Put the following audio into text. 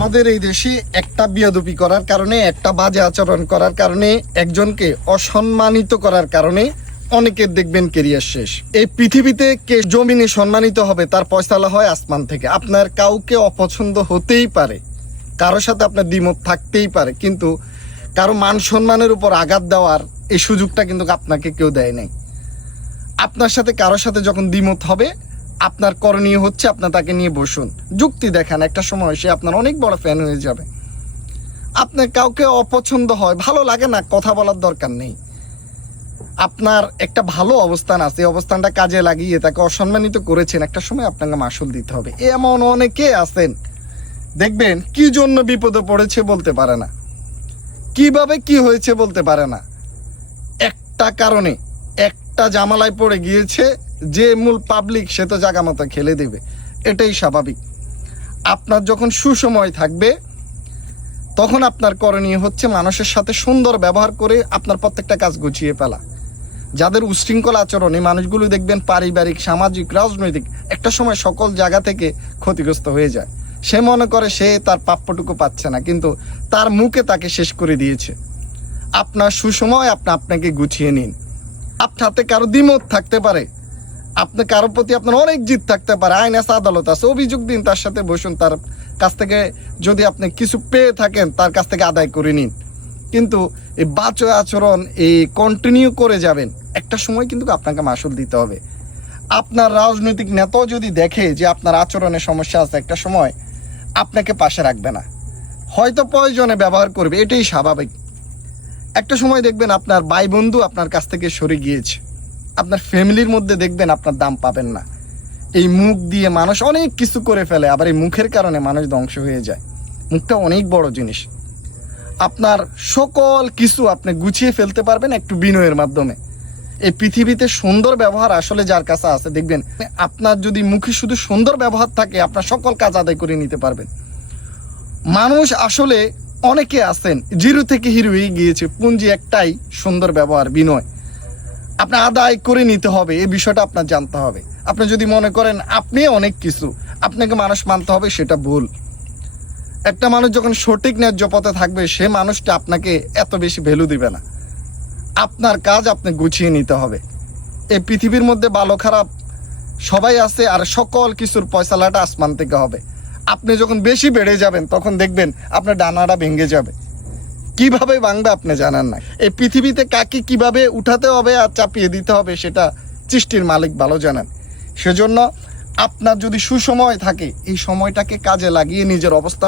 আমাদের এই দেশে একটা বেয়াদবি করার কারণে, একটা বাজে আচরণ করার কারণে, একজনকে অসম্মানিত করার কারণে অনেকের দেখবেন কেরিয়ার শেষ। এই পৃথিবীতে কে জমিনে সম্মানিত হবে তার ফয়সালা হয় আসমান থেকে। আপনার কাউকে অপছন্দ হতেই পারে, কারোর সাথে আপনার দ্বিমত থাকতেই পারে, কিন্তু কারো মান সম্মানের উপর আঘাত দেওয়ার এই সুযোগটা কিন্তু আপনাকে কেউ দেয় নাই। আপনার সাথে কারোর সাথে যখন দ্বিমত হবে, আপনার করণীয় হচ্ছে আপনার তাকে নিয়ে বসুন, যুক্তি দেখান। একটা সময় সে আপনার অনেক বড় ফ্যান হয়ে যাবে। আপনার কাউকে অপছন্দ হয়, ভালো লাগে না, কথা বলার দরকার নেই। আপনার একটা ভালো অবস্থান আছে, অবস্থানটা কাজে লাগিয়ে তাকে অসম্মানিত করেছেন, একটা সময় আপনাকে মাসুল দিতে হবে। এমন অনেকে আছেন দেখবেন কি জন্য বিপদে পড়েছে বলতে পারে না, কিভাবে কি হয়েছে বলতে পারে না। একটা কারণে একটা জামালায় পড়ে গিয়েছে, যে মূল পাবলিক সে তো জায়গা মতো খেলে দেবে, এটাই স্বাভাবিক। আপনার যখন সুসময় থাকবে তখন আপনার করণীয় হচ্ছে মানুষের সাথে সুন্দর ব্যবহার করে আপনার প্রত্যেকটা কাজ গুছিয়ে ফেলা। যাদের উশৃঙ্খল আচরণ, এই মানুষগুলো দেখবেন পারিবারিক, সামাজিক, রাজনৈতিক একটা সময় সকল জায়গা থেকে ক্ষতিগ্রস্ত হয়ে যায়। সে মনে করে সে তার প্রাপ্যটুকু পাচ্ছে না, কিন্তু তার মুখে তাকে শেষ করে দিয়েছে। আপনার সুসময় আপনাকে গুছিয়ে নিন। আপনার হাতে কারো দ্বিমত থাকতে পারে, আপনি কারোর প্রতি আপনার অনেক জিদ থাকতে পারে, আইন আছে, আদালত আছে, অভিযোগ দিন, তার সাথে বসুন, তার কাছ থেকে যদি আপনি কিছু পেয়ে থাকেন তার কাছ থেকে আদায় করে নিন। কিন্তু এই বাজে আচরণ এই কন্টিনিউ করে যাবেন, একটা সময় কিন্তু আপনাকে মাসুল দিতে হবে। আপনার রাজনৈতিক নেতাও যদি দেখে যে আপনার আচরণের সমস্যা আছে, একটা সময় আপনাকে পাশে রাখবে না, হয়তো প্রয়োজনে ব্যবহার করবে, এটাই স্বাভাবিক। একটা সময় দেখবেন আপনার ভাই বন্ধু আপনার কাছ থেকে সরে গিয়েছে, আপনার ফ্যামিলির মধ্যে দেখবেন আপনার দাম পাবেন না। এই মুখ দিয়ে মানুষ অনেক কিছু করে ফেলে, আবার এই মুখের কারণে মানুষ ধ্বংস হয়ে যায়। মুখটা অনেক বড় জিনিস। আপনার সকল কিছু আপনি গুছিয়ে ফেলতে পারবেন একটু বিনয়ের মাধ্যমে। এই পৃথিবীতে সুন্দর ব্যবহার আসলে যার কাছে আছে, দেখবেন আপনার যদি মুখে শুধু সুন্দর ব্যবহার থাকে, আপনার সকল কাজ আদায় করে নিতে পারবেন। মানুষ আসলে অনেকে আছেন জিরো থেকে হিরো হয়ে গিয়েছে, পুঁজি একটাই, সুন্দর ব্যবহার, বিনয়। আপনার আদায় করে নিতে হবে, এই বিষয়টা আপনার জানতে হবে। আপনি যদি মনে করেন আপনি অনেক কিছু, আপনাকে মানুষ মানতে হবে, সেটা ভুল। একটা মানুষ যখন সঠিক ন্যায্য পথে থাকবে, সে মানুষটা আপনাকে এত বেশি ভ্যালু দিবে না। আপনার কাজ আপনি গুছিয়ে নিতে হবে। এই পৃথিবীর মধ্যে ভালো খারাপ সবাই আছে, আর সকল কিছুর ফয়সালাটা আসমান থেকে হবে। আপনি যখন বেশি বেড়ে যাবেন তখন দেখবেন আপনার ডানাটা ভেঙে যাবে। কিভাবে ভাঙবে আপনি জানেন না। এই পৃথিবীতে কাকে কিভাবে উঠাতে হবে আর চাপিয়ে দিতে হবে সেটা সৃষ্টির মালিক ভালো জানেন। সেজন্য আপনার যদি সুসময় থাকে, এই সময়টাকে কাজে লাগিয়ে নিজের অবস্থা